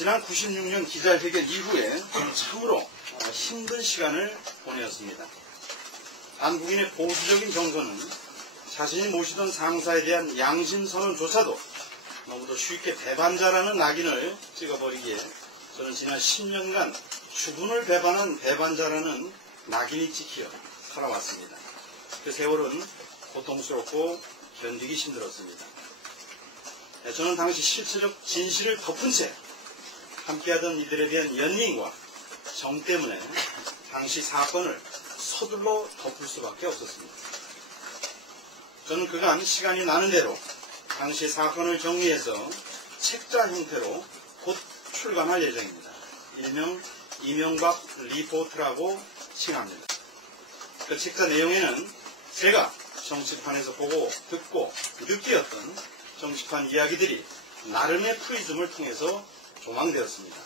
지난 96년 기자회견 이후에 참으로 힘든 시간을 보내었습니다. 한국인의 보수적인 정서는 자신이 모시던 상사에 대한 양심선언조차도 너무도 쉽게 배반자라는 낙인을 찍어버리기에 저는 지난 10년간 주군을 배반한 배반자라는 낙인이 찍혀 살아왔습니다. 그 세월은 고통스럽고 견디기 힘들었습니다. 저는 당시 실체적 진실을 덮은 채 함께하던 이들에 대한 연민과 정 때문에 당시 사건을 서둘러 덮을 수밖에 없었습니다. 저는 그간 시간이 나는 대로 당시 사건을 정리해서 책자 형태로 곧 출간할 예정입니다. 일명 이명박 리포트라고 칭합니다. 그 책자 내용에는 제가 정치판에서 보고 듣고 느끼었던 정치판 이야기들이 나름의 프리즘을 통해서 조망되었습니다.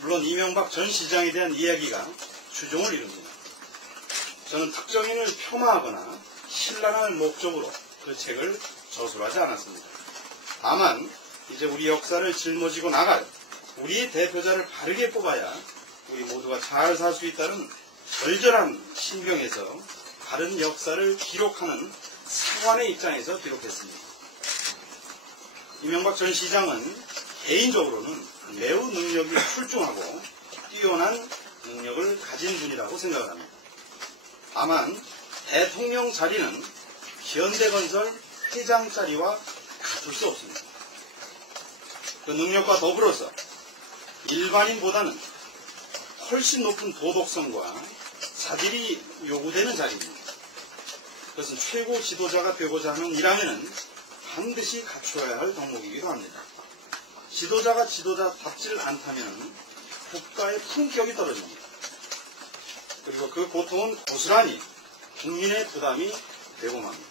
물론 이명박 전 시장에 대한 이야기가 주종을 이룹니다. 저는 특정인을 폄하하거나 신랄할 목적으로 그 책을 저술하지 않았습니다. 다만 이제 우리 역사를 짊어지고 나갈 우리의 대표자를 바르게 뽑아야 우리 모두가 잘 살 수 있다는 절절한 신경에서 바른 역사를 기록하는 사관의 입장에서 기록했습니다. 이명박 전 시장은 개인적으로는 매우 능력이 출중하고 뛰어난 능력을 가진 분이라고 생각을 합니다. 다만 대통령 자리는 현대건설 회장 자리와 같을 수 없습니다. 그 능력과 더불어서 일반인보다는 훨씬 높은 도덕성과 자질이 요구되는 자리입니다. 그것은 최고 지도자가 되고자 하는 일하면은 반드시 갖추어야 할 덕목이기도 합니다. 지도자가 지도자답지 않다면 국가의 품격이 떨어집니다. 그리고 그 고통은 고스란히 국민의 부담이 되고 맙니다.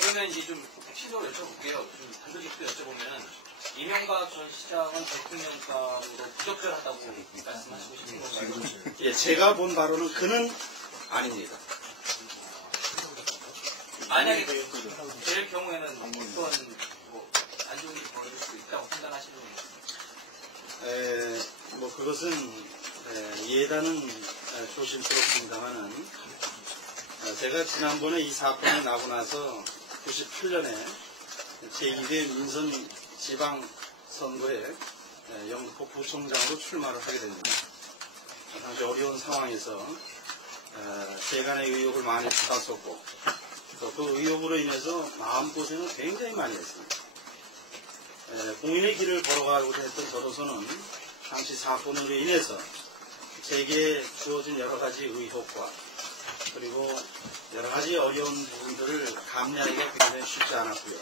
그러면 이제 좀 핵심적으로 여쭤볼게요. 좀 단도직입 여쭤보면 이명박 전 시장은 대통령감으로 부적절하다고 말씀하시고 싶은 건가요? 예, 제가 본 바로는 그는 아닙니다. 만약에 될 경우에는 어떤 안 좋은 일이 벌어질 수 있다고 판단하시는 건가요? 그것은 예단은 조심스럽습니다만은 제가 지난번에 이 사건이 나고 나서 98년에 제2대 민선 지방선거에 영등포 구청장으로 출마를 하게 됩니다. 당시 어려운 상황에서 재간의 의혹을 많이 받았었고 또 그 의혹으로 인해서 마음고생을 굉장히 많이 했습니다. 공인의 길을 걸어가고 했던 저로서는 당시 사건으로 인해서 제게 주어진 여러 가지 의혹과 그리고 여러 가지 어려운 부분들을 감내하기가 굉장히 쉽지 않았고요.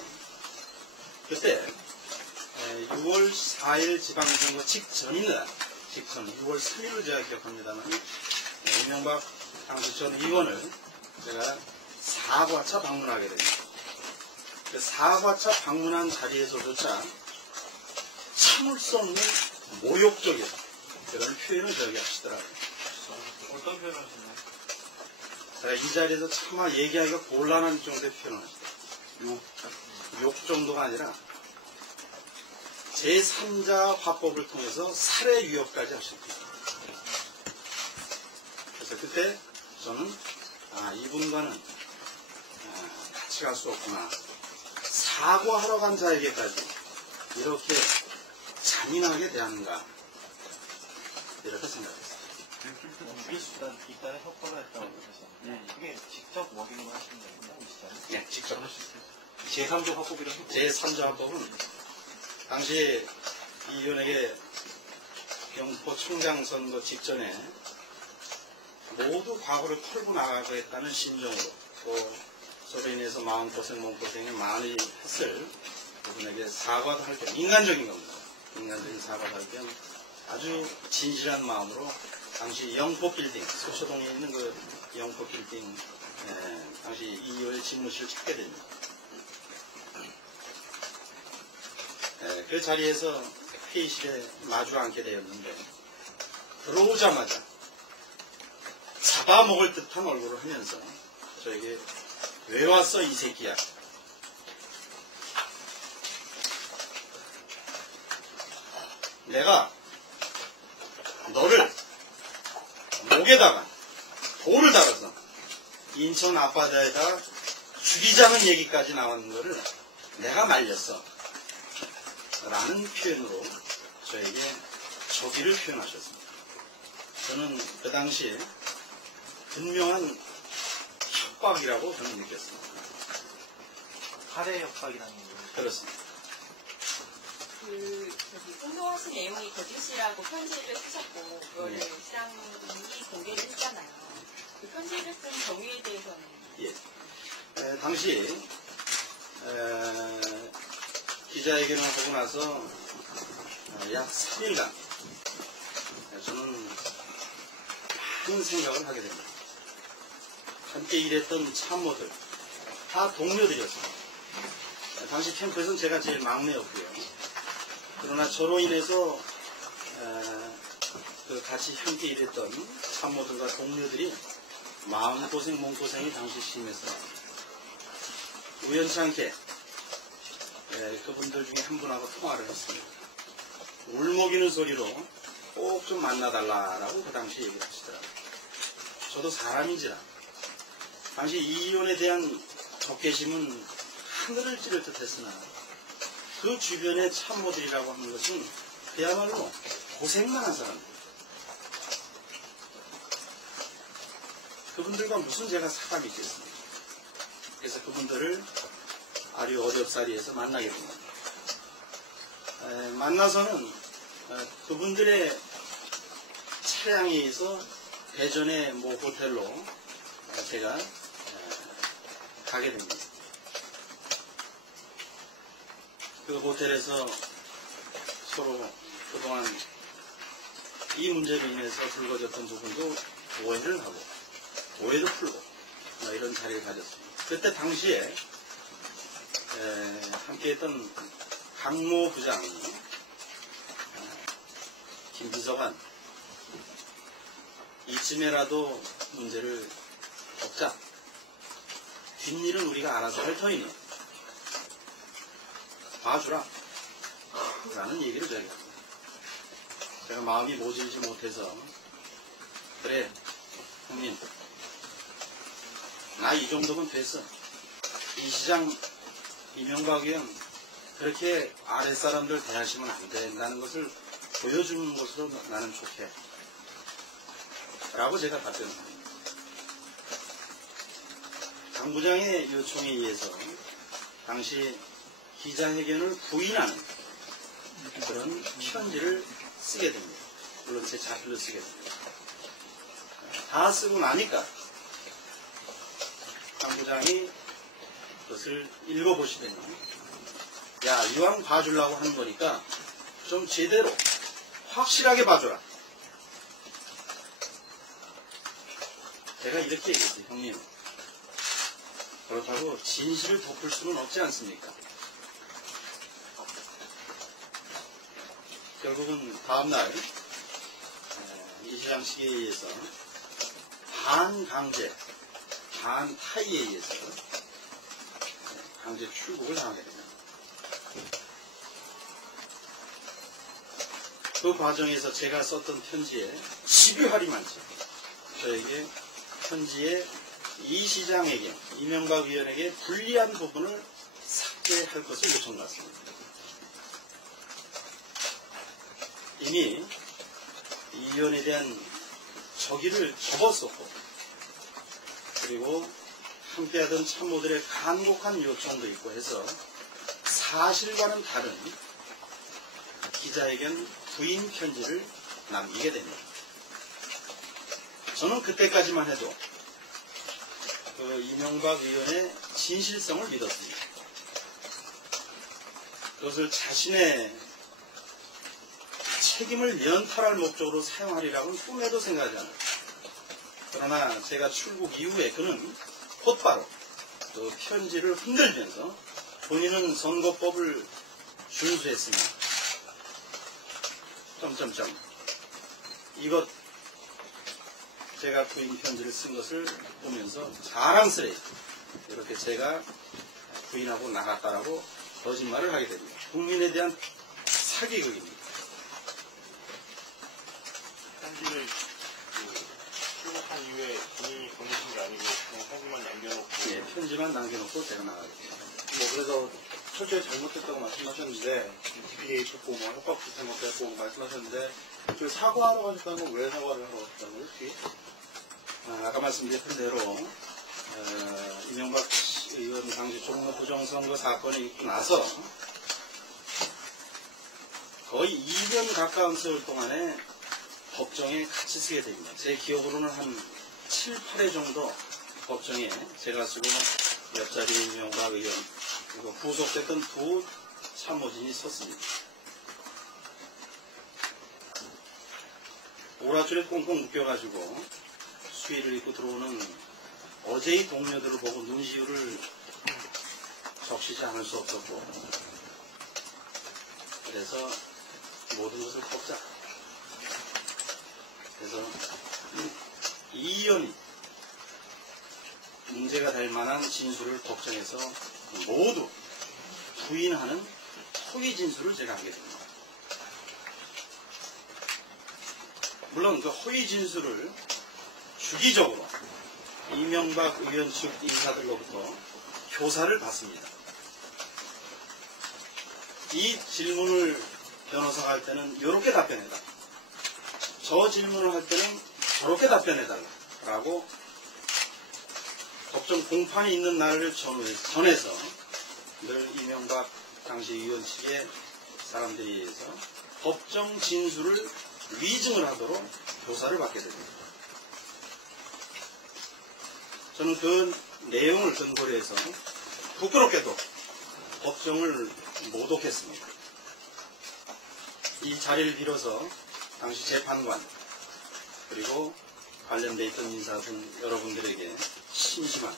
그때 6월 4일 지방선거 직전입니다. 직전 6월 3일을 제가 기억합니다만 이명박 당시 전 의원을 제가 4과차 방문하게 됩니다. 그 4과차 방문한 자리에서조차 참을 수 없는 모욕적인 그런 표현을 저에게 하시더라고요. 어떤 표현을 하시나요? 제가 이 자리에서 차마 얘기하기가 곤란한 정도의 표현을 하시더라고요. 욕 정도가 아니라 제3자 화법을 통해서 살해 위협까지 하셨습니다. 그래서 그때 저는 이분과는 같이 갈 수 없구나. 사과하러 간 자에게까지 이렇게 잔인하게 대하는가 이렇게 생각했어요. 이단에 협박을 했다고 그러셨는데 그게 직접 워딩을 하신 거예요? 네, 직접. 제3조 화법이라고? 제3자 화법은 당시 이 의원에게 영등포 청장 선거 직전에 모두 과거를 털고 나가고 했다는 심정으로 또 저로 인해서 마음고생, 몸고생을 많이 했을 그분에게 사과도 할 겸 인간적인 겁니다. 인간적인 사과도 할 겸 아주 진실한 마음으로 당시 영포빌딩, 소초동에 있는 그 영포빌딩 당시 이 의원의 집무실을 찾게 됩니다. 그 자리에서 회의실에 마주 앉게 되었는데 들어오자마자 잡아먹을 듯한 얼굴을 하면서 저에게 왜 왔어 이 새끼야. 내가 너를 목에다가 돌을 달아서 인천 앞바다에다가 죽이자는 얘기까지 나오는 거를 내가 말렸어 라는 표현으로 저에게 저기를 표현하셨습니다. 저는 그 당시에 분명한 협박이라고 저는 느꼈습니다. 살해 협박이라는 거예요. 그렇습니다. 운동하신 내용이 거짓이라고 편지를 쓰셨고 그거를 네. 시장이 공개를 했잖아요. 그 편지를 쓴 경위에 대해서는 예. 당시 기자회견을 하고 나서 약 3일간 저는 많은 생각을 하게 됩니다. 함께 일했던 참모들 다 동료들이었습니다. 당시 캠프에서는 제가 제일 막내였고요. 그러나 저로 인해서 같이 함께 일했던 참모들과 동료들이 마음고생 몸고생이 당시 심했어요. 우연찮게 그분들 중에 한 분하고 통화를 했습니다. 울먹이는 소리로 꼭 좀 만나달라라고 그 당시 얘기를 하시더라고요. 저도 사람인지라 당시 이혼에 대한 적개심은 하늘을 찌를 듯 했으나 그 주변의 참모들이라고 하는 것은 그야말로 고생만 한 사람들. 그분들과 무슨 제가 사람이 있겠습니까? 그래서 그분들을 아류 어렵사리에서 만나게 됩니다. 만나서는 그분들의 차량에 의해서 대전의 모 호텔로 제가 가게 됩니다. 그 호텔에서 서로 그동안 이 문제로 인해서 불거졌던 부분도 오해를 하고 오해도 풀고 이런 자리를 가졌습니다. 그때 당시에 함께했던 강모 부장, 김비서관 이쯤에라도 문제를 없자. 뒷일은 우리가 알아서 할 터이니 봐주라 라는 얘기를 저희가 합니다. 제가 마음이 모질지 못해서 그래 형님 나 이 정도면 됐어. 이 시장 이명박 의원 그렇게 아랫사람들 대하시면 안 된다는 것을 보여주는 것으로 나는 좋게 라고 제가 답변합니다. 강 부장의 요청에 의해서 당시 기자회견을 부인하는 그런 편지를 쓰게 됩니다. 물론 제 자필로 쓰게 됩니다. 다 쓰고 나니까 강 부장이 그것을 읽어보시더니 야 이왕 봐주려고 하는 거니까 좀 제대로 확실하게 봐줘라. 제가 이렇게 얘기했어요. 형님 그렇다고 진실을 덮을 수는 없지 않습니까? 결국은 다음날 이 시장식에 의해서 반강제, 반타이에 의해서 강제 출국을 당하게 됩니다. 그 과정에서 제가 썼던 편지에 12할이 많죠. 저에게 편지에 이 시장에게, 이명박 의원에게 불리한 부분을 삭제할 것을 요청받습니다. 이미 이 의원에 대한 적의를 접었었고, 그리고 함께하던 참모들의 간곡한 요청도 있고 해서 사실과는 다른 기자회견 부인 편지를 남기게 됩니다. 저는 그때까지만 해도 그 이명박 의원의 진실성을 믿었습니다. 그것을 자신의 책임을 연탈할 목적으로 사용하리라고는 꿈에도 생각하지 않아요. 그러나 제가 출국 이후에 그는 곧바로 그 편지를 흔들면서 본인은 선거법을 준수했습니다. 이것 제가 부인 편지를 쓴 것을 보면서 자랑스레 이렇게 제가 부인하고 나갔다라고 거짓말을 하게 됩니다. 국민에 대한 사기극입니다. 편지만 남겨놓고 제가 나가겠습니다. 뭐 그래서 철저히 잘못했다고 말씀하셨는데 DPA 했고 뭐 협박 비슷한 것도 했고 말씀하셨는데 그 사과하러 가셨다는 건 왜 사과를 하러 가셨다고요? 뒤에? 아까 말씀드렸던 대로 이명박 의원 당시 종로 부정선거 사건이 있고 나서 거의 2년 가까운 세월 동안에 법정에 같이 쓰게 됩니다. 제 기억으로는 한 7, 8회 정도 법정에 제가 쓰고 옆자리 이명박 의원 그리고 구속됐던 두 참모진이 섰습니다. 오라줄에 꽁꽁 묶여가지고 수의를 입고 들어오는 어제의 동료들을 보고 눈시울을 적시지 않을 수 없었고 그래서 모든 것을 꺾자. 그래서 이 의원이 문제가 될 만한 진술을 법정에서 모두 부인하는 허위 진술을 제가 하게 됩니다. 물론 그 허위 진술을 주기적으로 이명박 의원 측 인사들로부터 교사를 받습니다. 이 질문을 변호사가 할 때는 이렇게 답변해달라. 저 질문을 할 때는 저렇게 답변해달라. 라고 법정 공판이 있는 날을 전해서 늘 이명박 당시 의원 측의 사람들에 의해서 법정 진술을 위증을 하도록 교사를 받게 됩니다. 저는 그 내용을 근거로 해서 부끄럽게도 법정을 모독했습니다. 이 자리를 빌어서 당시 재판관 그리고 관련돼 있던 인사분 여러분들에게 심심한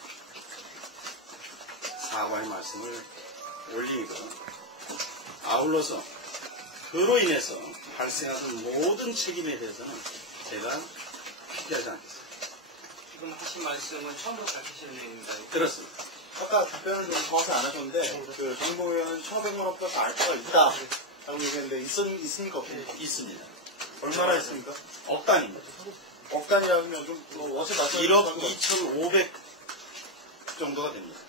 사과의 말씀을 올리고 아울러서 그로 인해서 발생하는 모든 책임에 대해서는 제가 피하지 않겠습니다. 지금 하신 말씀은 처음부터 밝히시는 내용입니다. 그렇습니다. 아까 답변을 좀 정확히 안 하셨는데 그 정보 의원은 1,500만 원 플러스 알파가 있다 라고 얘기했는데 있습니까? 없습니까? 있습니다. 얼마나 있습니까? 억 단위입니다. 억 단위라면 좀 어제 맞춰 1억 2,500 정도가 됩니다.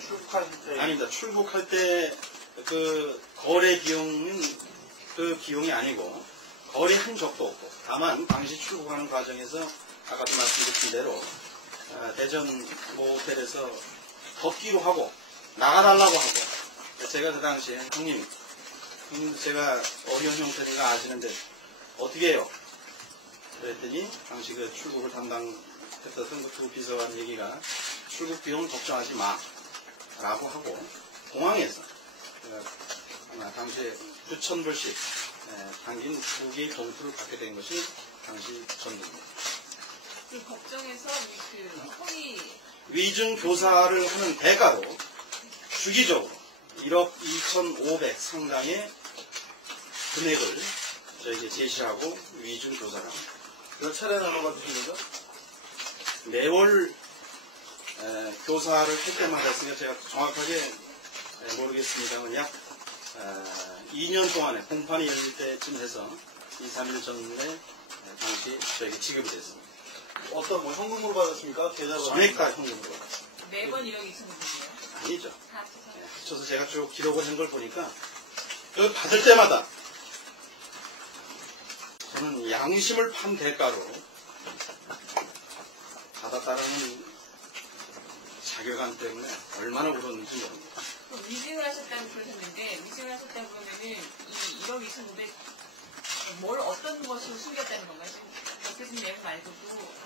출국할 때 아닙니다. 출국할 때 그 거래 비용은 그 비용이 아니고 거래한 적도 없고 다만 당시 출국하는 과정에서 아까도 말씀드린 대로 대전 모텔에서 덮기로 하고 나가달라고 하고 제가 그 당시에 형님 제가 어려운 형편인가 아시는데 어떻게 해요? 그랬더니 당시 그 출국을 담당했던 그 두 비서관 얘기가 출국 비용을 걱정하지 마 라고 하고 공항에서 당시에 9,000불씩 당긴 2개의 봉투를 받게 된 것이 당시 전부입니다. 그 법정에서 그 허위 위증 교사를 하는 대가로 주기적으로 1억 2,500 상당의 금액을 저에게 제시하고 위증 교사를 합니다. 몇 차례나 넘어가주신 거죠? 매월 교사를 할 때마다 했으니까 제가 정확하게 모르겠습니다만 약 2년 동안에 공판이 열릴 때쯤 해서 2, 3일 전에 당시 저에게 지급이 됐습니다. 어떤 뭐 현금으로 받았습니까? 계좌로 전액 다 현금으로 받았습니다. 매번 1억 2천원이요. 아니죠. 다 합쳐서. 합쳐서 제가 쭉 기록을 한 걸 보니까 그 받을 때마다 저는 양심을 판 대가로 받았다는 자괴감 때문에 얼마나 울었는지 모릅니다. 그럼 위증을 하셨다고 그러셨는데 위증을 하셨다고 그러면은 이 1억 2,500 뭘 어떤 것을 숨겼다는 건가요? 지금 옆에 있는 내용 말고도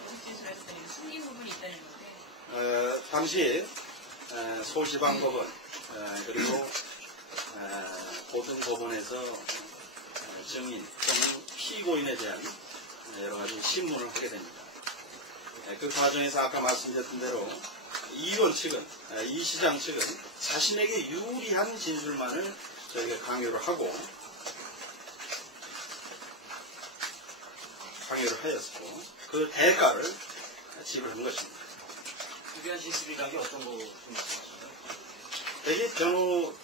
무슨 짓을 하셨다는 숨긴 부분이 있다는 건데. 당시 서울지방법원 그리고 고등법원에서 증인 또는 피고인에 대한 여러 가지 신문을 하게 됩니다. 그 과정에서 아까 말씀드렸던 대로 이 의원 측은 이 시장 측은 자신에게 유리한 진술만을 저희가 강요를 하였고 그 대가를 지불한 것입니다. 유리한 진술이라는 게 어떤 거 좀 말씀하시나요? 대개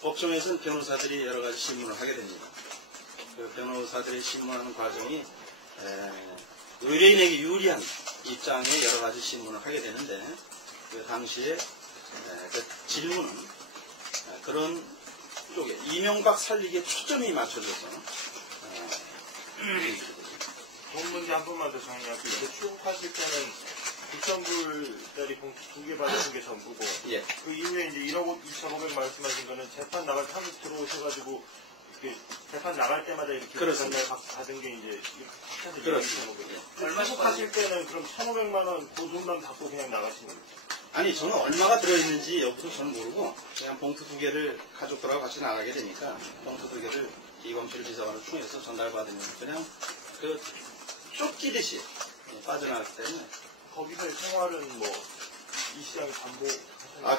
법정에서는 변호사들이 여러 가지 신문을 하게 됩니다. 그 변호사들이 신문하는 과정이 의뢰인에게 유리한 입장의 여러 가지 신문을 하게 되는데 그 당시에 그 질문은 그런 쪽에 이명박 살리기에 초점이 맞춰져서 좋은 문제 한 번만 더 정리할게요. 출국하실 때는 9,000불짜리 봉투 2개 받으신 게 전부고, 예. 그 이후에 이제 1억 2,500 말씀하신 거는 재판 나갈 탐 들어오셔가지고, 이렇게 재판 나갈 때마다 이렇게 그렇습니다. 전날 받은 게 이제 이렇게 합쳐서 그렇습니다. 출국하실 때는 그럼 1,500만원 보존만 받고 그냥 나가시는 거예요? 아니 저는 얼마가 들어있는지 여부도 저는 모르고 그냥 봉투 2개를 가족들하고 같이 나가게 되니까 봉투 2개를 이광철 비서관을 통해서 전달받으면 그냥 그 쫓기듯이 빠져나갔기 때문에 거기서의 생활은 뭐, 이 시장에 반복.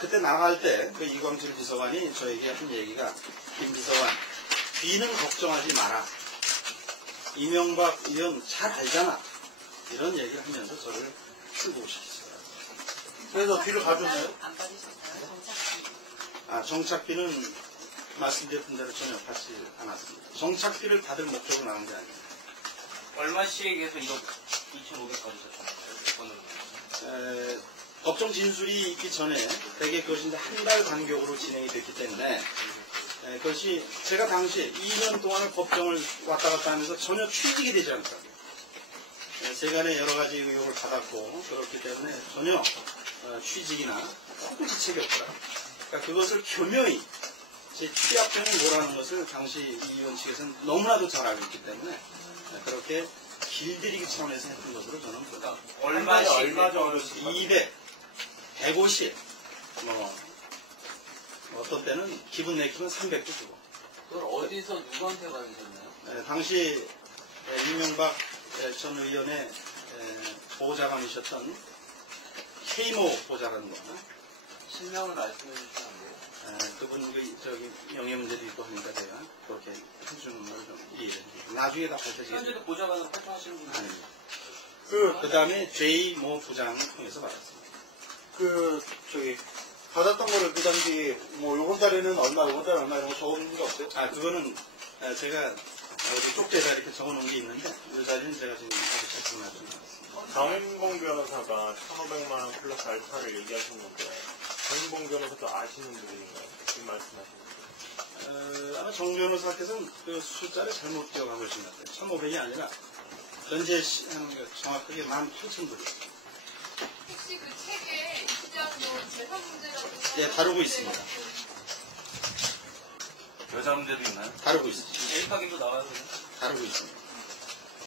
그때 나갈 때 그 이광철 비서관이 저에게 한 얘기가 김 비서관 뒤는 걱정하지 마라. 이명박 의원 잘 알잖아. 이런 얘기를 하면서 저를 출국시켰어요. 그래서 뒤를 가져오나요? 안 받으셨어요? 정착비. 정착비는 말씀드렸던 대로 전혀 받지 않았습니다. 정착비를 받을 목적으로 나온 게 아니에요. 얼마씩 해서 1억 2,500 받으셨잖아요. 법정 진술이 있기 전에 대개 그것이 이제 한 달 간격으로 진행이 됐기 때문에 그것이 제가 당시에 2년 동안을 법정을 왔다 갔다 하면서 전혀 취직이 되지 않더라고요. 세간의 여러 가지 의혹을 받았고 그렇기 때문에 전혀 취직이나 후보지책이 없더라고요. 그러니까 그것을 교묘히 제 취약병이 뭐라는 것을 당시 이 의원 측에서는 너무나도 잘 알고 있기 때문에 그렇게 길들이기 차원에서 했던 것으로 저는 보다. 얼마씩 얼마 정도 200, 150, 어떤 때는 기분 내키면 300도 주고. 그걸 어디서 누구한테 받으셨나요? 당시 이명박 전 의원의 보좌관이셨던 K모 보좌라는 거. 실명을 말씀해 주시면 안 돼요? 그분 저기 명예 문제도 있고 하니까 제가 그렇게 해주는 걸 좀 이해해 주고 나중에 다 밝혀지겠죠. 현재도 보좌관으로 활동하시는 분이 아닙니다. 그 다음에 J모 부장을 통해서 받았습니다. 받았던 거를 그 당시, 요번 달에는 얼마, 요번 달에 얼마 이런 거 적어놓은 게 없어요? 그거는 제가 어디 쪽지에다 이렇게 적어놓은 게 있는데 이 자리는 제가 지금 아주 작성하지 않았습니다. 정인봉 변호사가 1,500만원 플러스 알파를 얘기하셨는데, 정인봉 변호사도 아시는 분인가요? 지금 말씀하신 거. 아마 정 변호사께서는 그 숫자를 잘못 기억하고 계신 것 같아요. 1,500이 아니라 현재 하는 게 정확하게 18,000불이에요. 혹시 그 책에 시장 재산 문제라고 예, 다루고 있습니다. 여자 문제도 있나요? 다루고 있습니다. 일파기도 나와요. 다루고 있습니다.